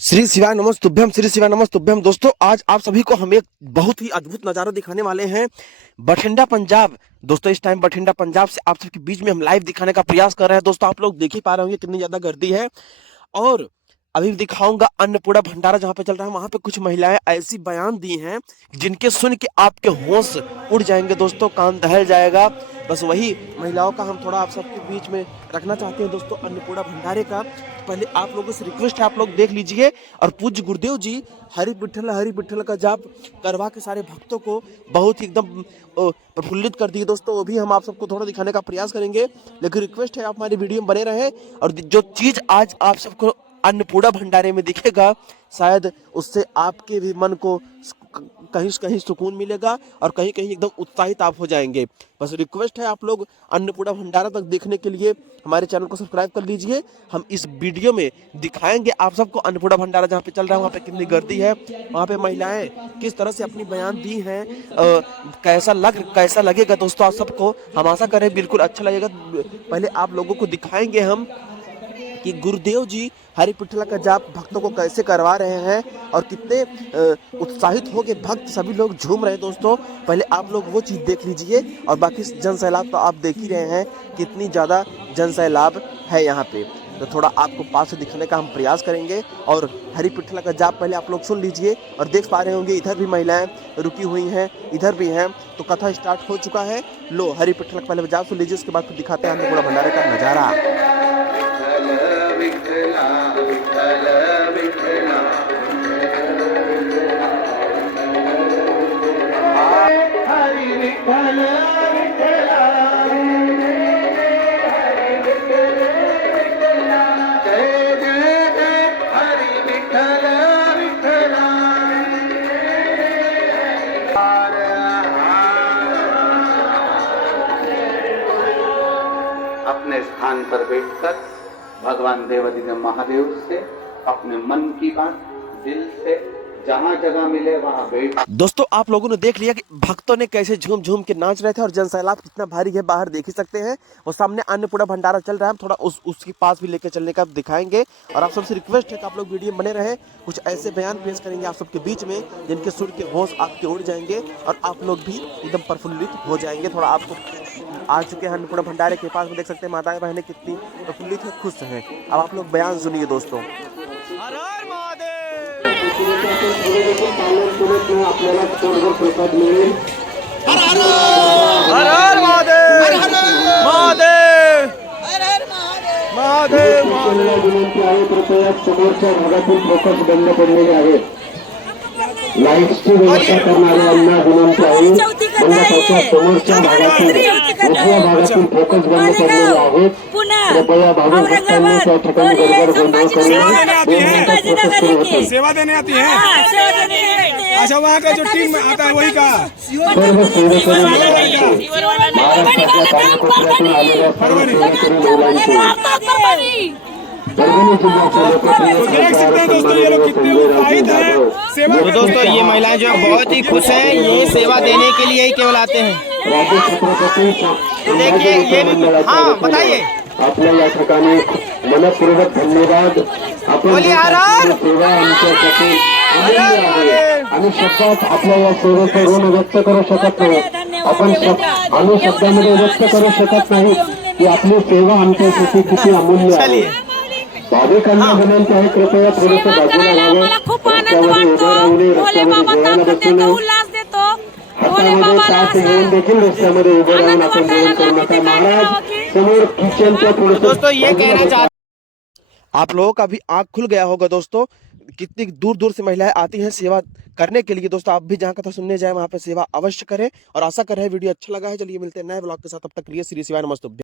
श्री शिवाय नमस्तुभ्यम, श्री शिवाय नमस्तुभ्यम। दोस्तों, आज आप सभी को हम एक बहुत ही अद्भुत नज़ारा दिखाने वाले हैं बठिंडा पंजाब। दोस्तों, इस टाइम बठिंडा पंजाब से आप सबके बीच में हम लाइव दिखाने का प्रयास कर रहे हैं। दोस्तों, आप लोग देख ही पा रहे होंगे कितनी ज्यादा गर्दी है। और अभी दिखाऊंगा अन्नपूर्णा भंडारा जहाँ पे चल रहा है। वहां पे कुछ महिलाएं ऐसी बयान दी हैं जिनके सुन के आपके होश उड़ जाएंगे। दोस्तों, कान दहल जाएगा। बस वही महिलाओं का हम थोड़ा आप सबके बीच में रखना चाहते हैं। दोस्तों, अन्नपूर्णा भंडारे का पहले आप लोगों से रिक्वेस्ट है, आप लोग देख लीजिए। और पूज्य गुरुदेव जी हरि विठल का जाप करवा के सारे भक्तों को बहुत ही एकदम प्रफुल्लित कर दिए। दोस्तों, वो भी हम आप सबको थोड़ा दिखाने का प्रयास करेंगे, लेकिन रिक्वेस्ट है आप हमारी वीडियो में बने रहें। और जो चीज आज आप सबको अन्नपूर्णा भंडारे में दिखेगा, शायद उससे आपके भी मन को कहीं कहीं सुकून मिलेगा और कहीं कहीं एकदम उत्साहित आप हो जाएंगे। बस रिक्वेस्ट है, आप लोग अन्नपूर्णा भंडारा तक देखने के लिए हमारे चैनल को सब्सक्राइब कर लीजिए। हम इस वीडियो में दिखाएंगे आप सबको अन्नपूर्णा भंडारा जहाँ पे चल रहा है, वहाँ पे कितनी गर्दी है, वहाँ पे महिलाएं किस तरह से अपनी बयान दी हैं, कैसा लगेगा। दोस्तों, आप सबको हम आशा करें बिल्कुल अच्छा लगेगा। पहले आप लोगों को दिखाएंगे हम कि गुरुदेव जी हरि विठल का जाप भक्तों को कैसे करवा रहे हैं और कितने उत्साहित हो के भक्त सभी लोग झूम रहे हैं। दोस्तों, पहले आप लोग वो चीज़ देख लीजिए। और बाकी जन सैलाब तो आप देख ही रहे हैं कितनी ज़्यादा जन सैलाब है यहाँ पे। तो थोड़ा आपको पास से दिखाने का हम प्रयास करेंगे। और हरि विठल का जाप पहले आप लोग सुन लीजिए। और देख पा रहे होंगे इधर भी महिलाएं रुकी हुई हैं, इधर भी हैं। तो कथा स्टार्ट हो चुका है। लो, हरि विठल का पहले जाप सुन लीजिए, उसके बाद फिर दिखाते हैं अन्नपूर्णा भंडारे का नज़ारा। अपने स्थान पर बैठकर भगवान देवादिदेव महादेव से अपने मन की बात दिल से जहाँ जगह मिले वहाँ बैठ। दोस्तों, आप लोगों ने देख लिया कि भक्तों ने कैसे झूम झूम के नाच रहे थे और जन सैलाब कितना भारी है, बाहर देख ही सकते हैं। वो सामने अन्नपूर्णा भंडारा चल रहा है, हम थोड़ा उसके पास भी लेकर चलने का दिखाएंगे। और आप सबसे रिक्वेस्ट है कि आप लोग वीडियो में बने रहें। कुछ ऐसे बयान पेश करेंगे आप सबके बीच में जिनके सुन के होश आपके उड़ जाएंगे और आप लोग भी एकदम प्रफुल्लित हो जाएंगे। थोड़ा आपको आ चुके हैं अन्नपूर्णा भंडारे के पास में, देख सकते हैं माताएं बहनें कितनी प्रफुल्लित है, खुश हैं। अब आप लोग बयान सुनिए। दोस्तों, आपल्याला थोडं प्रसाद मिळेल। हर हर महादेव, महादेव, महादेव, महादेव। विनंती आहे, कृपया समोरच्या भागातील फोकस बंद पडलेले आहेत। लाईट्सची व्यवस्था करणाऱ्यांना विनंती आहे, मंडपाच्या समोरच्या भागातील उजव्या भागातील फोकस बंद पडलेले आहेत। कृपया भाविक भक्तांनी त्या ठिकाणी गडबड गोंधळ करून सेवा देने आती है। अच्छा, वहाँ का जो टीम आता है वही का सर्व सेवेकरी महाराष्ट्राच्या कानाकोपऱ्यातून आलेल्या सर्व सेवेकरी महिलांची देख सकते हैं। दोस्तों, ये लोग कितने उत्साहित हैं सेवा। तो दोस्तों, ये महिलाएं जो बहुत ही खुश हैं, ये सेवा देने के लिए ही केवल आते हैं। राज्य छत्रपती देखिए, ये भी, हाँ बताइए। आपल्या या ठिकाणी मनपूर्वक धन्यवाद। आपण सेवा आमच्यासाठी अमूल्य आहे आणि शब्दात आपल्या या सेवेचं ऋण व्यक्त करू शकत नाही। आम्ही शब्दामध्ये व्यक्त करू शकत नाही की आपली सेवा आमच्यासाठी किती अमूल्य आहे। भाविकांना विनंती आहे, कृपया थोडंसं बाजूला व्हावं। रस्त्यामध्ये उभं राहणे, रस्त्यामध्ये जेवायला बसणे, हातामध्ये ताट घेऊन देखील रस्त्यामध्ये उभं राहून आपण जेवण करू नका। महाराज समोर किचनच्या थोडंसं दोस्तों, ये कहना चाहते आप लोगों का भी आंख खुल गया होगा। दोस्तों, कितनी दूर दूर से महिलाएं आती हैं सेवा करने के लिए। दोस्तों, आप भी जहां कथा सुनने जाए वहां पे सेवा अवश्य करें। और आशा कर रहे हैं वीडियो अच्छा लगा है। चलिए मिलते हैं नए ब्लॉग के साथ, तब तक के लिए श्री शिवाय नमस्तुभ्यम।